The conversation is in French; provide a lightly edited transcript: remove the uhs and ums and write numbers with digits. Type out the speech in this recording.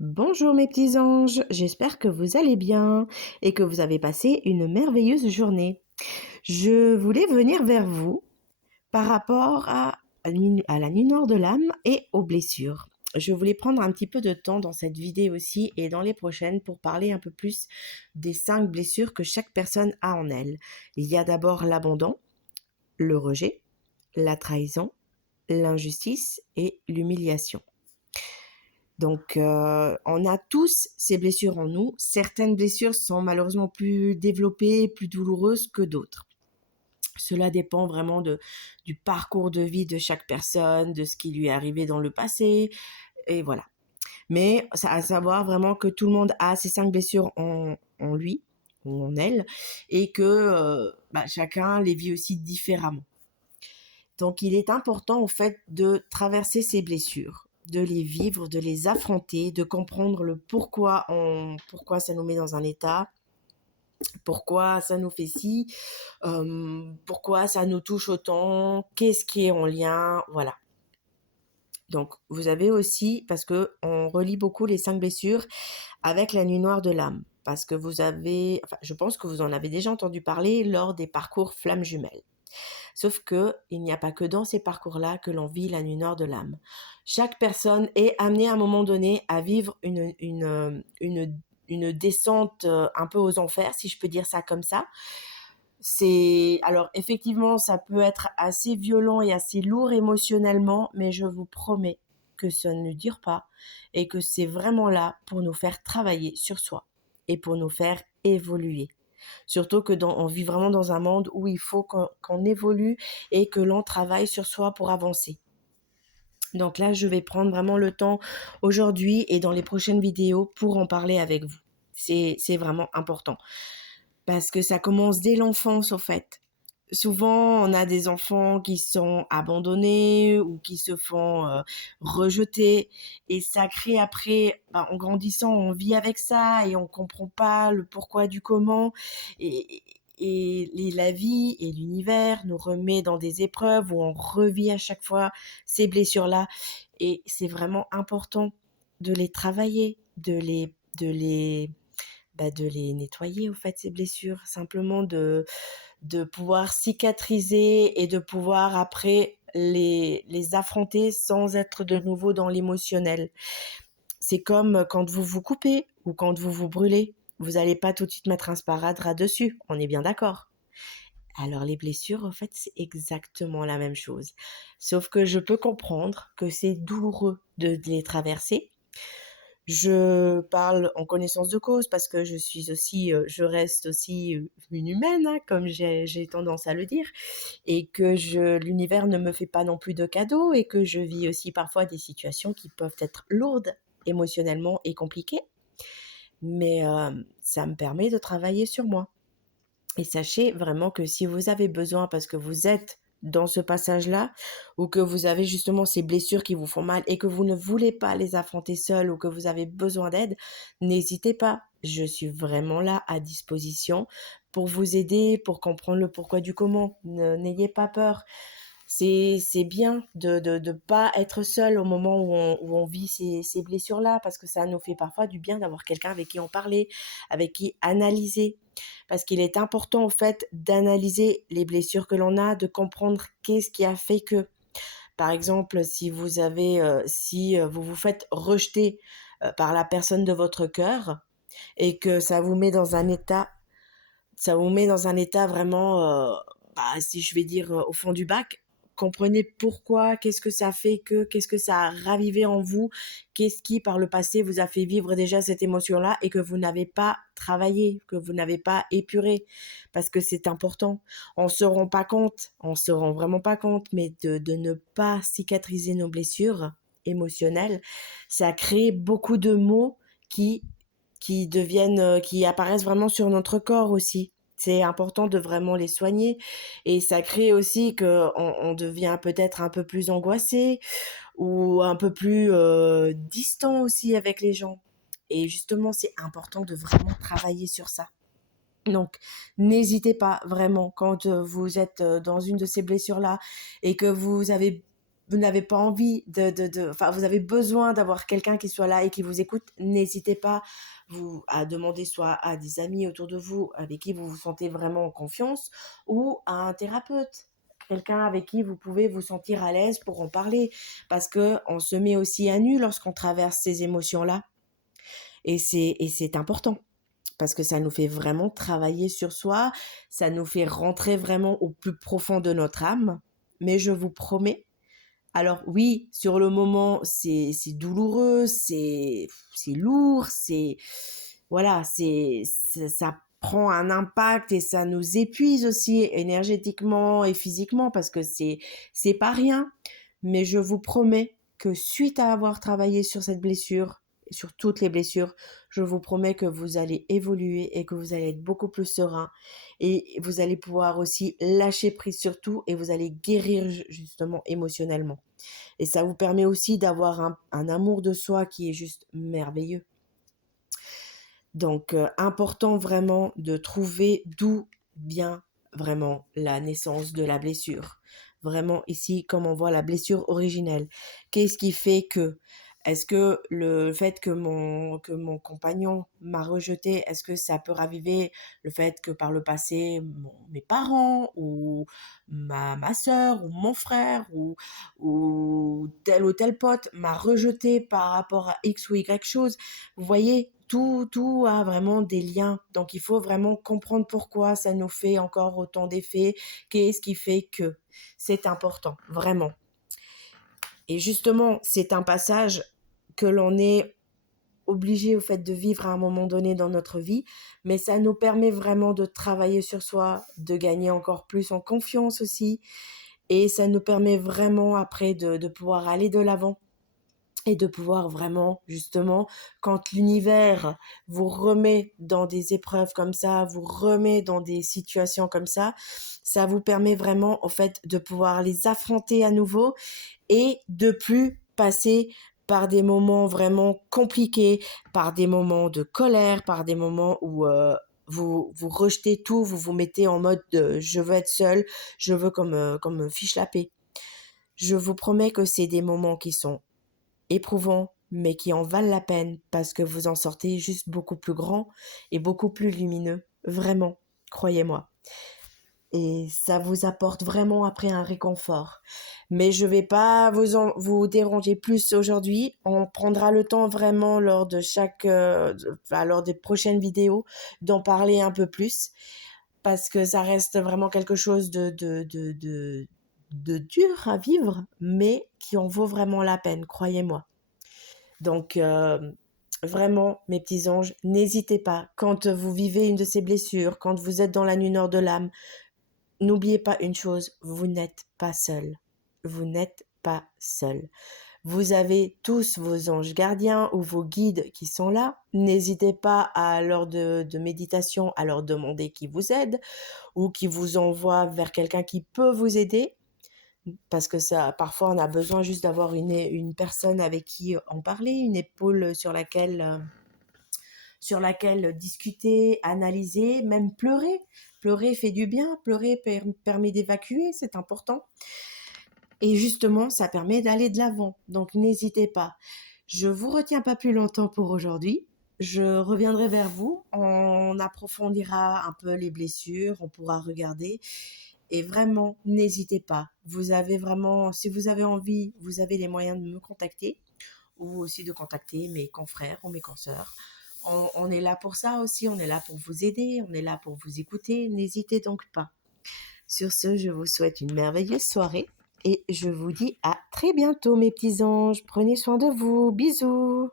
Bonjour mes petits anges, j'espère que vous allez bien et que vous avez passé une merveilleuse journée. Je voulais venir vers vous par rapport à la nuit noire de l'âme et aux blessures. Je voulais prendre un petit peu de temps dans cette vidéo aussi et dans les prochaines pour parler un peu plus des 5 blessures que chaque personne a en elle. Il y a d'abord l'abandon, le rejet, la trahison, l'injustice et l'humiliation. Donc, on a tous ces blessures en nous. Certaines blessures sont malheureusement plus développées, plus douloureuses que d'autres. Cela dépend vraiment du parcours de vie de chaque personne, de ce qui lui est arrivé dans le passé, et voilà. Mais ça à savoir vraiment que tout le monde a ces 5 blessures en lui ou en elle, et que chacun les vit aussi différemment. Donc, il est important, en fait, de traverser ces blessures, de les vivre, de les affronter, de comprendre le pourquoi ça nous met dans un état, pourquoi ça nous fait ci, pourquoi ça nous touche autant, qu'est-ce qui est en lien, voilà. Donc, vous avez aussi, parce que on relie beaucoup les 5 blessures avec la nuit noire de l'âme, parce que je pense que vous en avez déjà entendu parler lors des parcours flammes jumelles. Sauf que il n'y a pas que dans ces parcours-là que l'on vit la nuit noire de l'âme. Chaque personne est amenée à un moment donné à vivre une descente un peu aux enfers, si je peux dire ça comme ça. Alors effectivement, ça peut être assez violent et assez lourd émotionnellement, mais je vous promets que ça ne dure pas et que c'est vraiment là pour nous faire travailler sur soi et pour nous faire évoluer. Surtout que on vit vraiment dans un monde où il faut qu'on évolue et que l'on travaille sur soi pour avancer. Donc là, je vais prendre vraiment le temps aujourd'hui et dans les prochaines vidéos pour en parler avec vous. C'est vraiment important parce que ça commence dès l'enfance, au fait. Souvent, on a des enfants qui sont abandonnés ou qui se font rejeter, et ça crée après, en grandissant, on vit avec ça et on comprend pas le pourquoi du comment, et, la vie et l'univers nous remet dans des épreuves où on revit à chaque fois ces blessures-là, et c'est vraiment important de les travailler, de les nettoyer, au fait, ces blessures, simplement de pouvoir cicatriser et de pouvoir après les affronter sans être de nouveau dans l'émotionnel. C'est comme quand vous vous coupez ou quand vous vous brûlez. Vous n'allez pas tout de suite mettre un sparadrap dessus, on est bien d'accord. Alors les blessures, en fait, c'est exactement la même chose. Sauf que je peux comprendre que c'est douloureux de les traverser. Je parle en connaissance de cause parce que je reste aussi une humaine, hein, comme j'ai tendance à le dire, et que l'univers ne me fait pas non plus de cadeaux et que je vis aussi parfois des situations qui peuvent être lourdes émotionnellement et compliquées. Mais ça me permet de travailler sur moi. Et sachez vraiment que si vous avez besoin, parce que vous êtes dans ce passage-là, ou que vous avez justement ces blessures qui vous font mal et que vous ne voulez pas les affronter seul ou que vous avez besoin d'aide, n'hésitez pas. Je suis vraiment là à disposition pour vous aider, pour comprendre le pourquoi du comment. N'ayez pas peur. C'est bien de pas être seul au moment où on vit ces blessures-là, parce que ça nous fait parfois du bien d'avoir quelqu'un avec qui en parler, avec qui analyser. Parce qu'il est important, en fait, d'analyser les blessures que l'on a, de comprendre qu'est-ce qui a fait que. Par exemple, si vous vous faites rejeter par la personne de votre cœur et que ça vous met dans un état vraiment, si je vais dire, au fond du bac. Comprenez pourquoi, qu'est-ce que ça a ravivé en vous, qu'est-ce qui, par le passé, vous a fait vivre déjà cette émotion-là et que vous n'avez pas travaillé, que vous n'avez pas épuré, parce que c'est important. On se rend vraiment pas compte, mais de ne pas cicatriser nos blessures émotionnelles, ça crée beaucoup de maux qui qui apparaissent vraiment sur notre corps aussi. C'est important de vraiment les soigner, et ça crée aussi qu'on devient peut-être un peu plus angoissé ou un peu plus distant aussi avec les gens. Et justement, c'est important de vraiment travailler sur ça. Donc, n'hésitez pas vraiment quand vous êtes dans une de ces blessures-là et que vous avez vous n'avez pas envie enfin, vous avez besoin d'avoir quelqu'un qui soit là et qui vous écoute, n'hésitez pas à demander soit à des amis autour de vous avec qui vous vous sentez vraiment en confiance ou à un thérapeute. Quelqu'un avec qui vous pouvez vous sentir à l'aise pour en parler. Parce qu'on se met aussi à nu lorsqu'on traverse ces émotions-là. Et c'est important. Parce que ça nous fait vraiment travailler sur soi. Ça nous fait rentrer vraiment au plus profond de notre âme. Mais je vous promets, alors oui, sur le moment, c'est douloureux, c'est lourd, voilà, ça prend un impact et ça nous épuise aussi énergétiquement et physiquement parce que c'est pas rien. Mais je vous promets que suite à avoir travaillé sur cette blessure, sur toutes les blessures, je vous promets que vous allez évoluer et que vous allez être beaucoup plus serein et vous allez pouvoir aussi lâcher prise sur tout et vous allez guérir justement émotionnellement. Et ça vous permet aussi d'avoir un amour de soi qui est juste merveilleux. Donc, important vraiment de trouver d'où vient vraiment la naissance de la blessure. Vraiment ici, comme on voit la blessure originelle. Qu'est-ce qui fait que? Est-ce que le fait que mon compagnon m'a rejetée, est-ce que ça peut raviver le fait que par le passé, mes parents ou ma sœur ou mon frère ou tel pote m'a rejetée par rapport à X ou Y chose? Vous voyez, tout a vraiment des liens. Donc, il faut vraiment comprendre pourquoi ça nous fait encore autant d'effets. Qu'est-ce qui fait que? C'est important, vraiment. Et justement, c'est un passage que l'on est obligé au fait de vivre à un moment donné dans notre vie, mais ça nous permet vraiment de travailler sur soi, de gagner encore plus en confiance aussi, et ça nous permet vraiment après de pouvoir aller de l'avant et de pouvoir vraiment, justement, quand l'univers vous remet dans des épreuves comme ça, vous remet dans des situations comme ça vous permet vraiment, au fait, de pouvoir les affronter à nouveau et de plus passer par des moments vraiment compliqués, par des moments de colère, par des moments où vous rejetez tout, vous vous mettez en mode je veux être seule, je veux comme me fiche la paix. Je vous promets que c'est des moments qui sont éprouvants, mais qui en valent la peine parce que vous en sortez juste beaucoup plus grand et beaucoup plus lumineux. Vraiment, croyez-moi. Et ça vous apporte vraiment après un réconfort. Mais je vais pas vous déranger plus aujourd'hui. On prendra le temps vraiment lors de lors des prochaines vidéos d'en parler un peu plus parce que ça reste vraiment quelque chose de dur à vivre, mais qui en vaut vraiment la peine, croyez-moi. Donc, vraiment, mes petits anges, n'hésitez pas, quand vous vivez une de ces blessures, quand vous êtes dans la nuit noire de l'âme, n'oubliez pas une chose, vous n'êtes pas seul. Vous n'êtes pas seul. Vous avez tous vos anges gardiens ou vos guides qui sont là. N'hésitez pas à l'heure de méditation à leur demander qui vous aide ou qui vous envoie vers quelqu'un qui peut vous aider. Parce que ça, parfois, on a besoin juste d'avoir une personne avec qui en parler, une épaule sur laquelle discuter, analyser, même pleurer. Pleurer fait du bien, pleurer permet d'évacuer, c'est important. Et justement, ça permet d'aller de l'avant. Donc, n'hésitez pas. Je vous retiens pas plus longtemps pour aujourd'hui. Je reviendrai vers vous. On approfondira un peu les blessures. On pourra regarder. Et vraiment, n'hésitez pas. Vous avez vraiment, si vous avez envie, vous avez les moyens de me contacter ou aussi de contacter mes confrères ou mes consoeurs. On est là pour ça aussi. On est là pour vous aider. On est là pour vous écouter. N'hésitez donc pas. Sur ce, je vous souhaite une merveilleuse soirée et je vous dis à très bientôt mes petits anges. Prenez soin de vous. Bisous.